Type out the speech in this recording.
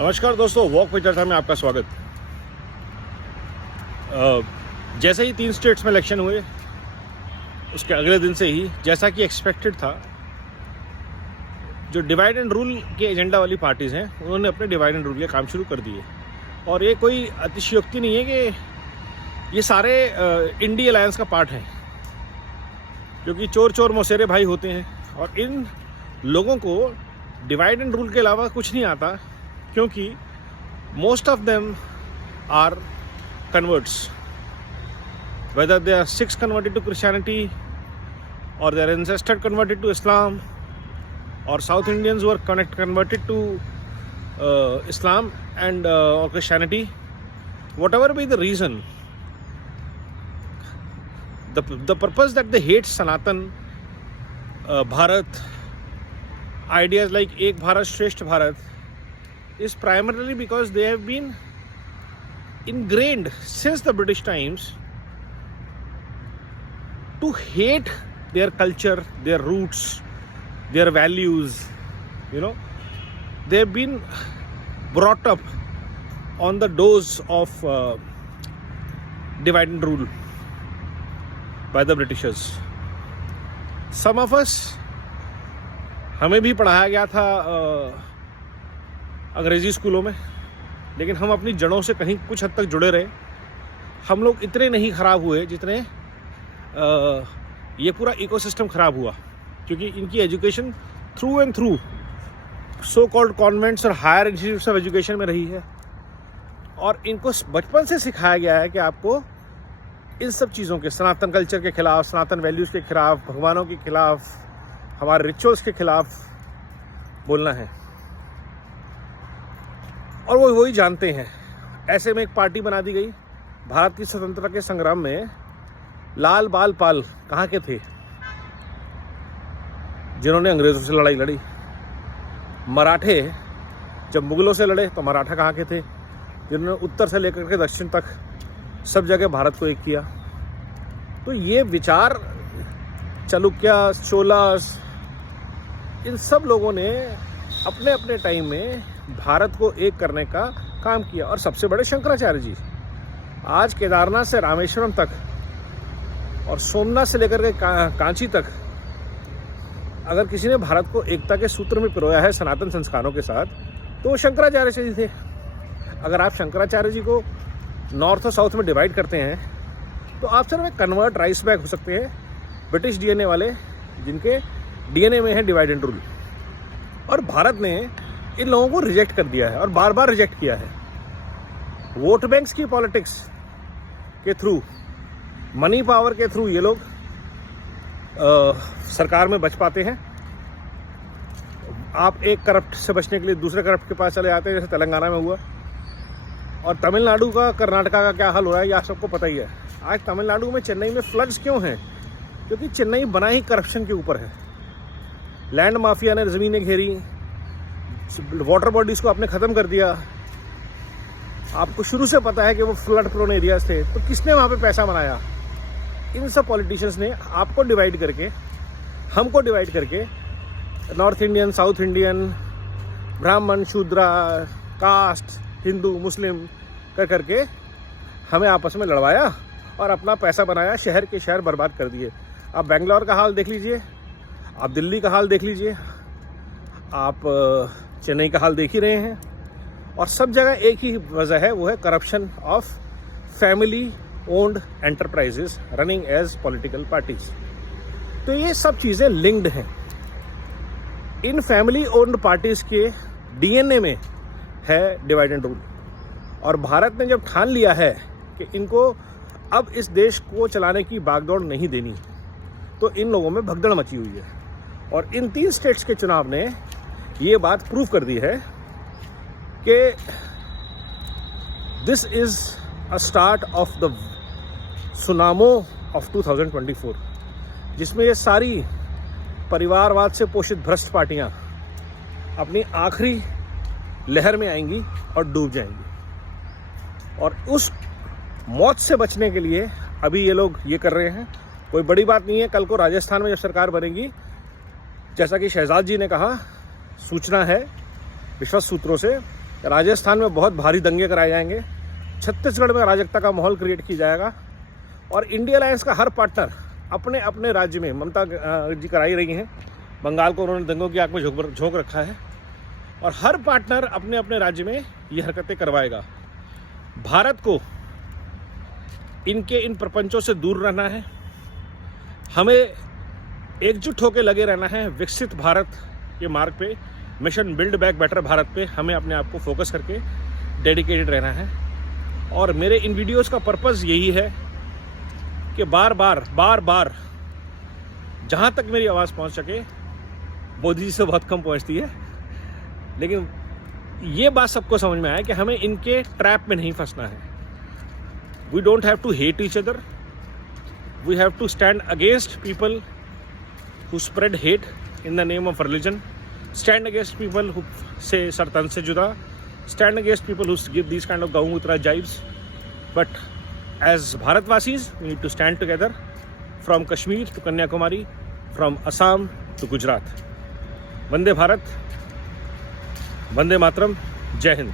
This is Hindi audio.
नमस्कार दोस्तों, वॉक पे चर्चा में आपका स्वागत। जैसे ही 3 स्टेट्स में इलेक्शन हुए उसके अगले दिन से ही, जैसा कि एक्सपेक्टेड था, जो डिवाइड एंड रूल के एजेंडा वाली पार्टीज़ हैं उन्होंने अपने डिवाइड एंड रूल के काम शुरू कर दिए। और ये कोई अतिशयोक्ति नहीं है कि ये सारे इंडी अलायंस का पार्ट हैं, क्योंकि चोर चोर मौसेरे भाई होते हैं और इन लोगों को डिवाइड एंड रूल के अलावा कुछ नहीं आता, क्योंकि most of them are converts, whether they are Sikhs converted to Christianity or their ancestors converted to Islam, or South Indians who are converted to Islam and or Christianity. Whatever be the reason, the purpose that they hate Sanatan Bharat, ideas like Ek Bharat Shresth Bharat, is primarily because they have been ingrained since the British times to hate their culture, their roots, their values. They've been brought up on the dose of divide and rule by the Britishers. Some of us, हमें भी पढ़ाया गया था अंग्रेजी स्कूलों में, लेकिन हम अपनी जड़ों से कहीं कुछ हद तक जुड़े रहे। हम लोग इतने नहीं ख़राब हुए जितने ये पूरा इकोसिस्टम ख़राब हुआ, क्योंकि इनकी education through and through so called convents और हायर इंस्टीट्यूट्स ऑफ एजुकेशन में रही है। और इनको बचपन से सिखाया गया है कि आपको इन सब चीज़ों के, सनातन कल्चर के ख़िलाफ़, सनातन वैल्यूज़ के ख़िलाफ़, भगवानों के ख़िलाफ़, हमारे रिचुअल्स के ख़िलाफ़ बोलना है। और वो वही जानते हैं। ऐसे में एक पार्टी बना दी गई। भारत की स्वतंत्रता के संग्राम में लाल बाल पाल कहाँ के थे, जिन्होंने अंग्रेज़ों से लड़ाई लड़ी। मराठे जब मुगलों से लड़े तो मराठा कहाँ के थे, जिन्होंने उत्तर से लेकर के दक्षिण तक सब जगह भारत को एक किया। तो ये विचार चालुक्य, चोलास, इन सब लोगों ने अपने अपने टाइम में भारत को एक करने का काम किया। और सबसे बड़े शंकराचार्य जी, आज केदारनाथ से रामेश्वरम तक और सोमनाथ से लेकर के कांची तक, अगर किसी ने भारत को एकता के सूत्र में पिरोया है सनातन संस्कारों के साथ, तो वो शंकराचार्य जी थे। अगर आप शंकराचार्य जी को नॉर्थ और साउथ में डिवाइड करते हैं तो आप सिर्फ एक कन्वर्ट राइस बैग हो सकते हैं, ब्रिटिश डीएनए वाले, जिनके डीएनए में है डिवाइड एंड रूल। और भारत ने इन लोगों को रिजेक्ट कर दिया है और बार बार रिजेक्ट किया है। वोट बैंक्स की पॉलिटिक्स के थ्रू, मनी पावर के थ्रू ये लोग सरकार में बच पाते हैं। आप एक करप्ट से बचने के लिए दूसरे करप्ट के पास चले जाते हैं, जैसे तेलंगाना में हुआ। और तमिलनाडु का, कर्नाटका का क्या हाल हो रहा है ये आप सबको पता ही है। आज तमिलनाडु में, चेन्नई में फ्लड्स क्यों हैं? क्योंकि चेन्नई बना ही करप्शन के ऊपर है। लैंड माफिया ने ज़मीनें घेरी, वाटर बॉडीज़ को आपने ख़त्म कर दिया। आपको शुरू से पता है कि वो फ्लड प्रोन एरियाज थे, तो किसने वहाँ पे पैसा बनाया? इन सब पॉलिटिशियंस ने आपको डिवाइड करके, हमको डिवाइड करके, नॉर्थ इंडियन, साउथ इंडियन, ब्राह्मण, शूद्रा, कास्ट, हिंदू, मुस्लिम कर करके हमें आपस में लड़वाया और अपना पैसा बनाया, शहर के शहर बर्बाद कर दिए। आप बेंगलोर का हाल देख लीजिए, आप दिल्ली का हाल देख लीजिए, आप चेन्नई का हाल देख ही रहे हैं। और सब जगह एक ही वजह है, वो है corruption of family owned enterprises running as political parties. तो ये सब चीज़ें लिंक्ड हैं। इन फैमिली ओन्ड पार्टीज के डीएनए में है डिवाइड एंड रूल। और भारत ने जब ठान लिया है कि इनको अब इस देश को चलाने की बागदौड़ नहीं देनी, तो इन लोगों में भगदड़ मची हुई है। और इन 3 स्टेट्स के चुनाव ने ये बात प्रूव कर दी है कि this is a start of the tsunami of 2024, जिसमें ये सारी परिवारवाद से पोषित भ्रष्ट पार्टियां अपनी आखिरी लहर में आएंगी और डूब जाएंगी। और उस मौत से बचने के लिए अभी ये लोग ये कर रहे हैं। कोई बड़ी बात नहीं है। कल को राजस्थान में जब सरकार बनेगी, जैसा कि शहजाद जी ने कहा, सूचना है विश्वस्त सूत्रों से राजस्थान में बहुत भारी दंगे कराए जाएंगे, छत्तीसगढ़ में अराजकता का माहौल क्रिएट किया जाएगा और इंडिया अलायंस का हर पार्टनर अपने अपने राज्य में, ममता जी कराई रही हैं, बंगाल को उन्होंने दंगों की आग में झोंक रखा है और हर पार्टनर अपने अपने राज्य में ये हरकतें करवाएगा। भारत को इनके इन प्रपंचों से दूर रहना है, हमें एकजुट होकर लगे रहना है विकसित भारत के मार्ग पे, mission build back better Bharat पे हमें अपने आप को फोकस करके डेडिकेटेड रहना है। और मेरे इन वीडियोस का पर्पस यही है कि बार बार जहाँ तक मेरी आवाज़ पहुँच सके, मोदी जी से बहुत कम पहुँचती है, लेकिन ये बात सबको समझ में आए कि हमें इनके ट्रैप में नहीं फंसना है। We don't have to hate each other, we have to stand against people who spread hate in the name of religion, stand against people who say sartan se juda, stand against people who give these kind of gaumutra jibes. But as Bharatvasis, we need to stand together from Kashmir to Kanyakumari, from Assam to Gujarat. Vande Bharat, Vande Mataram, Jai Hind.